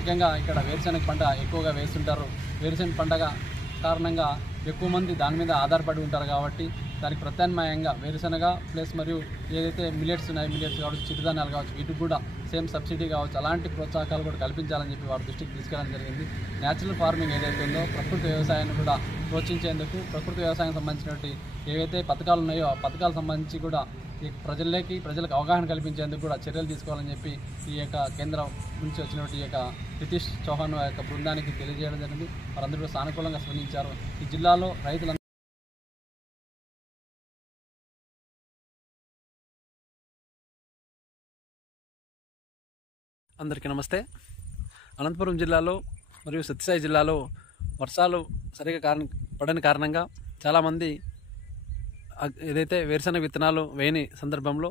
ముఖ్యంగా ఇక్కడ వేరుశెనగ పంట ఎక్కువగా వేస్తుంటారు. వేరుశెనగ పంటగా కారణంగా ఎక్కువ మంది దాని మీద ఆధారపడి ఉంటారు కాబట్టి దానికి ప్రత్యామ్నాయంగా వేరుశెనగ ప్లస్ మరియు ఏదైతే మిల్లెట్స్ ఉన్నాయో మిల్లెట్స్ కావచ్చు, చిరుధాన్యాలు కావచ్చు, వీటికి కూడా సేమ్ సబ్సిడీ కావచ్చు, అలాంటి ప్రోత్సాహకాలు కూడా కల్పించాలని చెప్పి వారి దృష్టికి తీసుకెళ్ళడం జరిగింది. న్యాచురల్ ఫార్మింగ్ ఏదైతే ఉందో ప్రకృతి వ్యవసాయాన్ని కూడా ప్రోత్సహించేందుకు ప్రకృతి వ్యవసాయం సంబంధించినటువంటి ఏవైతే పథకాలు ఉన్నాయో ఆ పథకాలకు సంబంధించి కూడా ఈ ప్రజలకు అవగాహన కల్పించేందుకు కూడా చర్యలు తీసుకోవాలని చెప్పి ఈ యొక్క కేంద్రం నుంచి వచ్చినటువంటి ఈ యొక్క నితీష్ చౌహాన్ యొక్క బృందానికి తెలియజేయడం జరిగింది. వారందరూ కూడా సానుకూలంగా స్పందించారు. ఈ జిల్లాలో రైతులందరూ అందరికీ నమస్తే. అనంతపురం జిల్లాలో మరియు సత్యసాయి జిల్లాలో వర్షాలు సరిగా పడని కారణంగా చాలామంది ఏదైతే వేరుశెనగ విత్తనాలు వేయని సందర్భంలో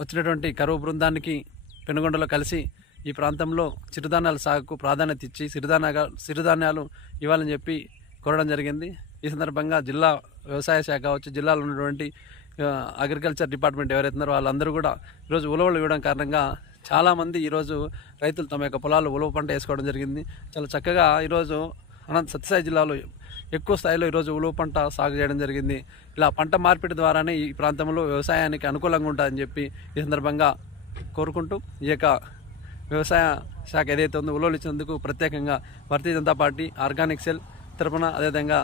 వచ్చినటువంటి కరువు బృందానికి పెనుగొండలో కలిసి ఈ ప్రాంతంలో చిరుధాన్యాల సాగుకు ప్రాధాన్యత ఇచ్చి సిరుధాన్యాలు ఇవ్వాలని చెప్పి కోరడం జరిగింది. ఈ సందర్భంగా జిల్లా వ్యవసాయ శాఖ కావచ్చు, జిల్లాలో ఉన్నటువంటి అగ్రికల్చర్ డిపార్ట్మెంట్ ఎవరైతే ఉన్నారో వాళ్ళందరూ కూడా ఈరోజు ఉలవలు ఇవ్వడం కారణంగా చాలామంది ఈరోజు రైతులు తమ యొక్క పొలాలు ఉలవ పంట వేసుకోవడం జరిగింది. చాలా చక్కగా ఈరోజు సత్యసాయి జిల్లాలో ఎక్కువ స్థాయిలో ఈరోజు ఉలవ పంట సాగు చేయడం జరిగింది. ఇలా పంట మార్పిడి ద్వారానే ఈ ప్రాంతంలో వ్యవసాయానికి అనుకూలంగా ఉంటుందని చెప్పి ఈ సందర్భంగా కోరుకుంటూ ఈ యొక్క వ్యవసాయ శాఖ ఏదైతే ఉందో ఉలవలు ఇచ్చినందుకు ప్రత్యేకంగా Bharatiya Janata party organic cell తరఫున, అదేవిధంగా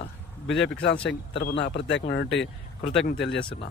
బీజేపీ కిసాన్ సంఘ్ తరఫున ప్రత్యేకమైనటువంటి కృతజ్ఞతలు తెలియజేస్తున్నా.